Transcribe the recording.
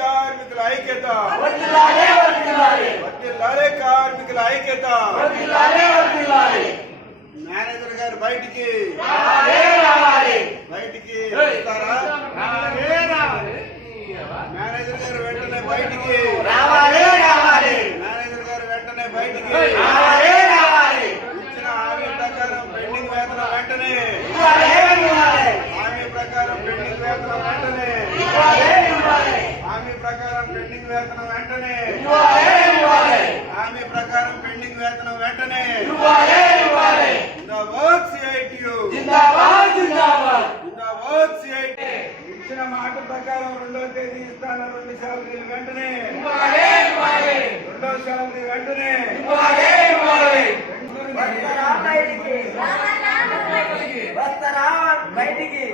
కార్మికుల ఐక్యత, కార్మికుల ఐక్యత. మేనేజర్ గారు బయటికి వస్తారా? మేనేజర్ గారు వెంటనే బయటికి ఇచ్చిన హామీ ప్రకారం పెండింగ్ వేతనం వెంటనే హామీ ప్రకారం పెండింగ్ వేతనం వెంటనే హామీ ప్రకారం పెండింగ్ వేతనం వెంటనే హామీ ప్రకారం పెండింగ్ వేతనం వెంటనే జిందాబాద్ సిఐటియు, జిందాబాద్ సిఐటి. ఇచ్చిన మాట ప్రకారం 2వ తేదీ ఇస్తాను 2 శాలరీలు వెంటనే 2వ శాలరీ వెంటనే వస్తారా బయటికి